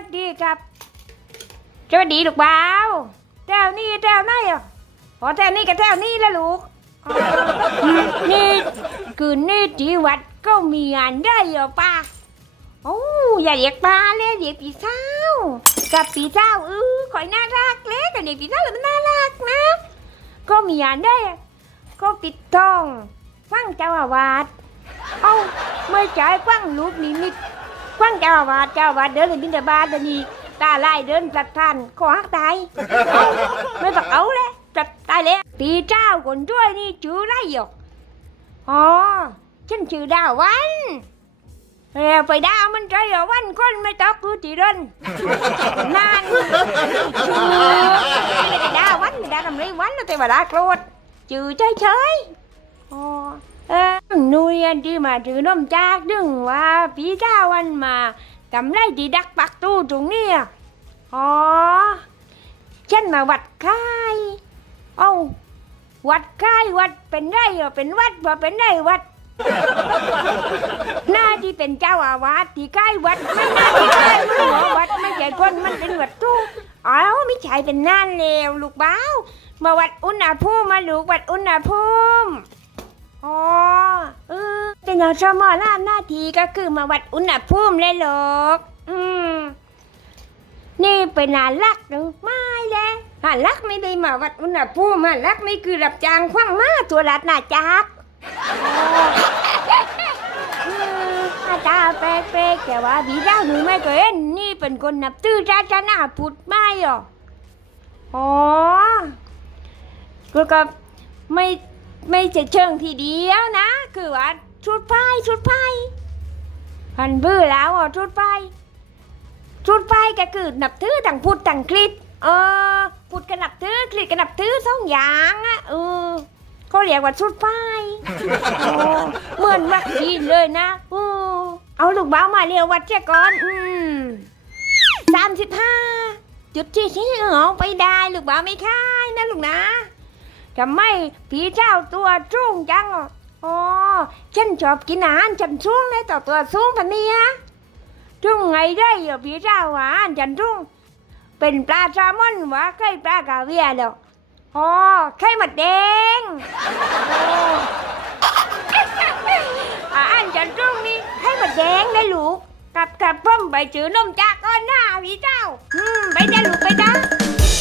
สดีครับสวัสดีลูกบ่าวแถวนี้แถวไหนอะอ๋อแถวนี้กับแถวนี้แล้วลูก นี่คือนี่ที่วัดก็มีงานได้เหรอป้าโอ้อย่าเรียกป้าเลยเรียกพี่สาวกับพี่สาวเออคอยน่ารักเล็กกับเด็กพี่สาวมันน่ารักนะ ก็มีงานได้ ก็ปิดทองฟังเจ้าอาวาสเอ้าไม่ใช่ฟังลูกนิมิต ฟังเจ้าอาวาสเจ้าอาวาสเดินไปบินเดบาตเดี๋ยวนี้ตาไล่เดินจัดท่านขอหักตายเอ้าไม่ปักเอาเลยจัดตายแล้วตีเจ้าคนช่วยนี่ชื่ออะไรหรอกอ๋อฉันชื่อดาววันแล้วไปดาวมันใจเหรอวันคนไม่ตอกคือตีเดินนานไม่ได้ดาววันไม่ได้ทำไรวันแต่ว่าดาโกรธจือเฉยๆอ๋อ เออนุยอันที่มาถือนมจากดึงว่าพี่เจ้าวันมาทำไรที่ดักปักตู้ตรงเนี้ยอ๋อฉันมาวัดค่ายเอ้าวัดค่ายวัดเป็นไรเหรอเป็นวัดว่าเป็นไรวัด หน้าที่เป็นเจ้าอาวาสที่ใกล้วัดไม่หน้าที่ใกล้วัดหรอวัดไม่ใช่คนมันเป็นวัดตู้อ๋อไม่ใช่เป็นน่านเลวลูกบ้าวมาวัดอุณหภูมิมาลูกวัดอุณหภูมิ อ๋อเออเป็นอย่างชมอล่าหน้าทีก็คือมาวัดอุณหภูมิเลยลูกอืมนี่เป็นหาลักหรือไม่เลยหาลักไม่ได้มาวัดอุณหภูมิหาลักไม่คือรับจ้างคว้างมาตัวรัดหน้าจักอืมอาตาแปลกๆแต่ว่าพี่เจ้าหนูไม่เคยเห็นนี่เป็นคนนับถือศาสนาพุทธไม่หรออ๋อก็ก็ไม่ ไม่จะเชิงทีเดียวนะ คือว่าชุดไพ่ชุดไพ่พันบื้อแล้วอะชุดไพ่ชุดไพ่ก็คือนับถือต่างพุทธต่างคริสต์เออพุทธก็นับถือคริสต์ก็นับถือสองอย่างอะเออเขาเรียกว่าชุดไพ่เหมือนวัคซีนเลยนะโอ้เอาลูกบ้ามาเรียววัดเจ้าก่อนอืมสามสิบห้าจุดที่ที่เอาไปได้ลูกบ้าไม่ค่ายนะลูกนะ ทำไมผีเจ้าตัวจุ้งจังอ๋อฉันชอบกินอาหารฉันสูงเลยต่อตัวสูงพันนี้ยจุ้งไงได้เหรอผีเจ้าอาหารฉันจุ้งเป็นปลาแซลมอนวะเคยปลากาเวียร์เหรออ๋อไข่หมดแดงอ่าอันจันตรงนี้ให้มาแดงได้ลูกกับกับพ่มไปจือนมจากก่อนหน้าพี่เจ้า อืมไปจ้าลูกไปจ้า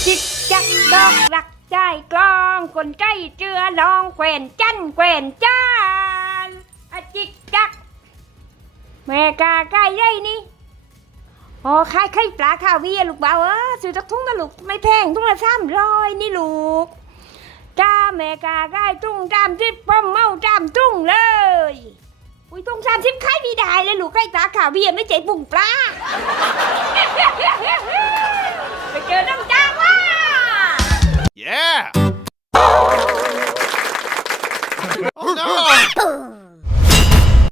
จิกจักดอกรักใจกลอ งคนใจเจือลองแขวนจันแขวนจานอจิกจัก แม่กาไก่ได้นี่อ๋อไข่ไข่ปลาข้าวเวียลูกบ่าเออซื้อจักทุ่งนะลูกไม่แพงทุ่งละสามร้อยนี่ลูกจ้าแม่กาได้จุ้งจามทิพย์ป้อมเมาจามจุ้งเลยอุ้ยตรงจามทิพย์ใครไม่ได้เลยลูกใกล้ตาข่าวเบียไม่ใจปุ่งปลาไปเจอน้ำ